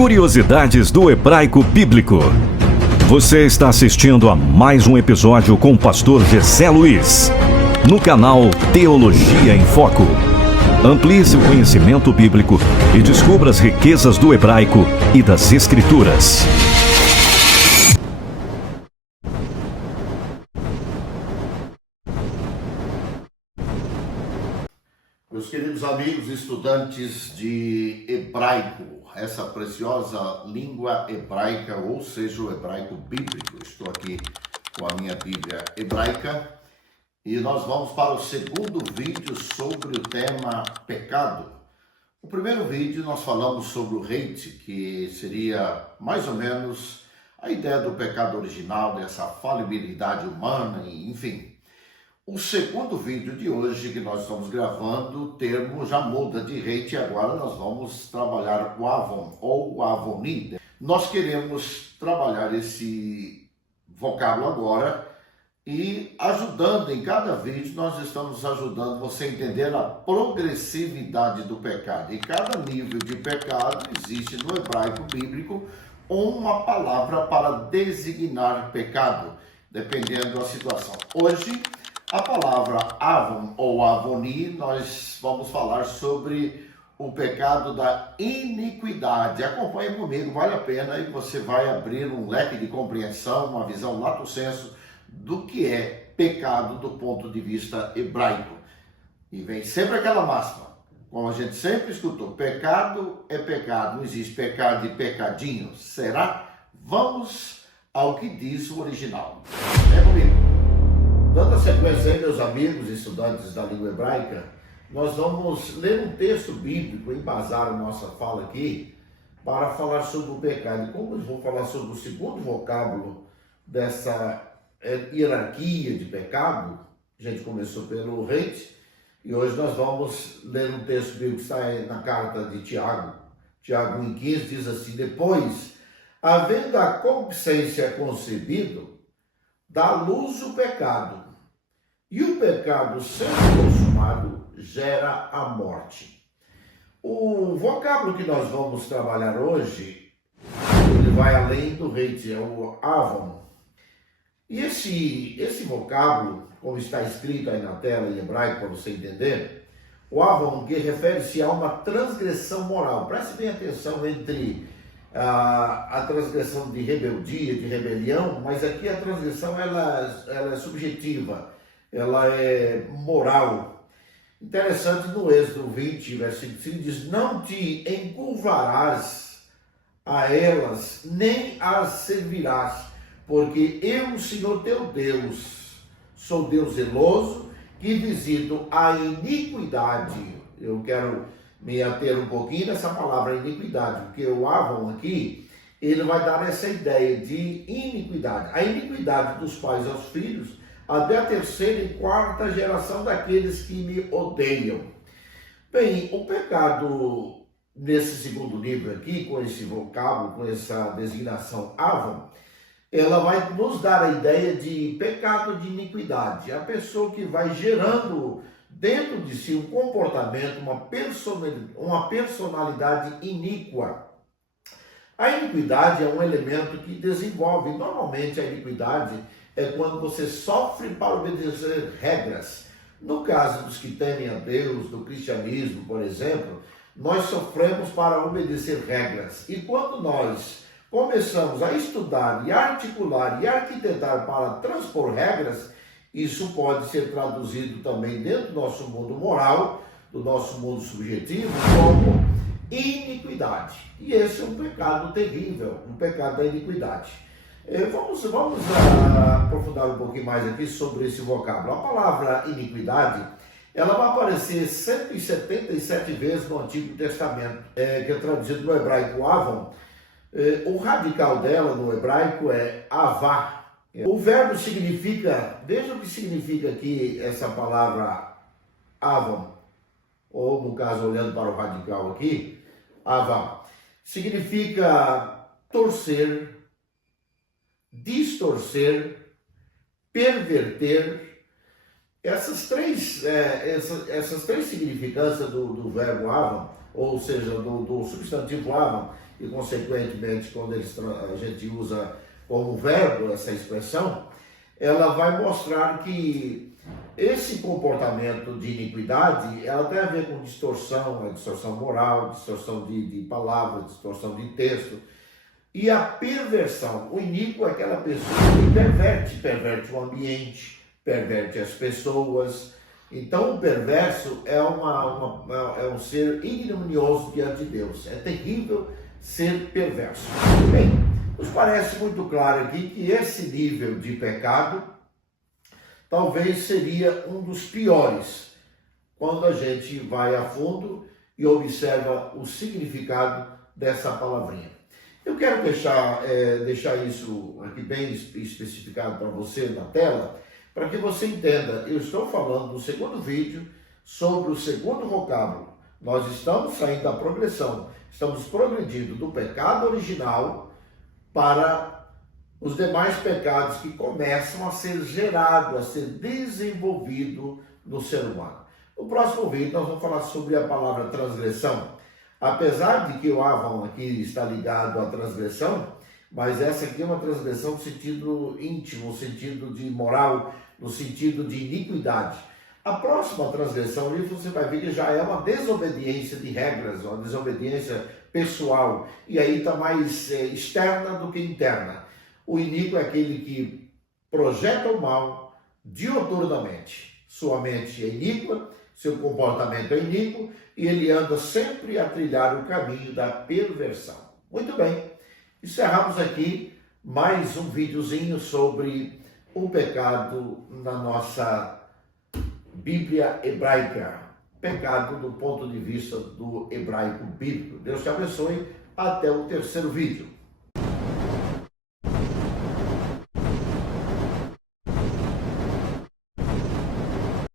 Curiosidades do Hebraico Bíblico. Você está assistindo a mais um episódio com o pastor Gessé Luiz, no canal Teologia em Foco. Amplie seu conhecimento bíblico e descubra as riquezas do hebraico e das escrituras. Meus queridos amigos estudantes de hebraico, essa preciosa língua hebraica, ou seja, o hebraico bíblico. Estou aqui com a minha Bíblia hebraica e nós vamos para o segundo vídeo sobre o tema pecado. No primeiro vídeo nós falamos sobre o hate, que seria mais ou menos a ideia do pecado original, dessa falibilidade humana, enfim. O segundo vídeo de hoje que nós estamos gravando, o termo já muda de hate e agora nós vamos trabalhar o avon ou o avoni. Nós queremos trabalhar esse vocábulo agora e ajudando em cada vídeo, nós estamos ajudando você a entender a progressividade do pecado. E cada nível de pecado existe no hebraico bíblico uma palavra para designar pecado, dependendo da situação. Hoje, a palavra avon ou avoni, nós vamos falar sobre o pecado da iniquidade. Acompanhe comigo, vale a pena, e você vai abrir um leque de compreensão, uma visão lato sensu do que é pecado do ponto de vista hebraico. E vem sempre aquela máxima, como a gente sempre escutou, pecado é pecado, não existe pecado e pecadinho, será? Vamos ao que diz o original. É comigo. Dando a sequência aí, meus amigos estudantes da língua hebraica, nós vamos ler um texto bíblico, embasar a nossa fala aqui, para falar sobre o pecado. E como eu vou falar sobre o segundo vocábulo dessa hierarquia de pecado, a gente começou pelo hate, e hoje nós vamos ler um texto bíblico que está na carta de Tiago. Tiago 1,15 diz assim: depois, havendo a concupiscência concebido, dá luz o pecado, e o pecado sendo consumado gera a morte. O vocábulo que nós vamos trabalhar hoje, ele vai além do hate, é o avon. E esse vocábulo, como está escrito aí na tela em hebraico para você entender, o avon, que refere-se a uma transgressão moral. Preste bem atenção entre a transgressão de rebeldia, de rebelião, mas aqui a transgressão ela é subjetiva, ela é moral. Interessante, no Êxodo 20, versículo 5, diz: não te encurvarás a elas, nem as servirás, porque eu, o Senhor teu Deus, sou Deus zeloso, que visito a iniquidade. Eu quero me ater um pouquinho nessa palavra iniquidade, porque o avon aqui, ele vai dar essa ideia de iniquidade. A iniquidade dos pais aos filhos, até a terceira e quarta geração daqueles que me odeiam. Bem, o pecado nesse segundo nível aqui, com esse vocábulo, com essa designação avon, ela vai nos dar a ideia de pecado de iniquidade. A pessoa que vai gerando dentro de si um comportamento, uma personalidade iníqua. A iniquidade é um elemento que desenvolve. Normalmente a iniquidade é quando você sofre para obedecer regras. No caso dos que temem a Deus, do cristianismo, por exemplo, nós sofremos para obedecer regras. E quando nós começamos a estudar e articular e arquitetar para transpor regras, isso pode ser traduzido também dentro do nosso mundo moral, do nosso mundo subjetivo, como iniquidade. E esse é um pecado terrível, um pecado da iniquidade. Vamos aprofundar um pouquinho mais aqui sobre esse vocábulo. A palavra iniquidade, ela vai aparecer 177 vezes no Antigo Testamento, que é traduzido no hebraico avon. O radical dela no hebraico é avá. O verbo significa, veja o que significa aqui essa palavra avon, ou no caso olhando para o radical aqui, avá, significa torcer, distorcer, perverter. Essas três significâncias do verbo avon ou seja, do substantivo Avon, e consequentemente quando a gente usa como verbo essa expressão, ela vai mostrar que esse comportamento de iniquidade, ela tem a ver com distorção, a distorção moral, distorção de palavras, distorção de texto, e a perversão. O iníquo é aquela pessoa que perverte o ambiente, perverte as pessoas. Então o perverso é um ser ignominioso diante de Deus. É terrível ser perverso. Bem, nos parece muito claro aqui que esse nível de pecado talvez seria um dos piores, quando a gente vai a fundo e observa o significado dessa palavrinha. Eu quero deixar isso aqui bem especificado para você na tela, para que você entenda. Eu estou falando no segundo vídeo sobre o segundo vocábulo. Nós estamos saindo da progressão, estamos progredindo do pecado original para os demais pecados que começam a ser gerados, a ser desenvolvidos no ser humano. No próximo vídeo nós vamos falar sobre a palavra transgressão. Apesar de que o Avon aqui está ligado à transgressão, mas essa aqui é uma transgressão no sentido íntimo, no sentido de moral, no sentido de iniquidade. A próxima transgressão ali você vai ver que já é uma desobediência de regras, uma desobediência pessoal, e aí está mais externa do que interna. O iníquo é aquele que projeta o mal dioturnamente. Sua mente é iníqua, seu comportamento é iníquo, e ele anda sempre a trilhar o caminho da perversão. Muito bem, encerramos aqui mais um videozinho sobre o pecado na nossa Bíblia hebraica. Pecado do ponto de vista do hebraico bíblico. Deus te abençoe. Até o terceiro vídeo.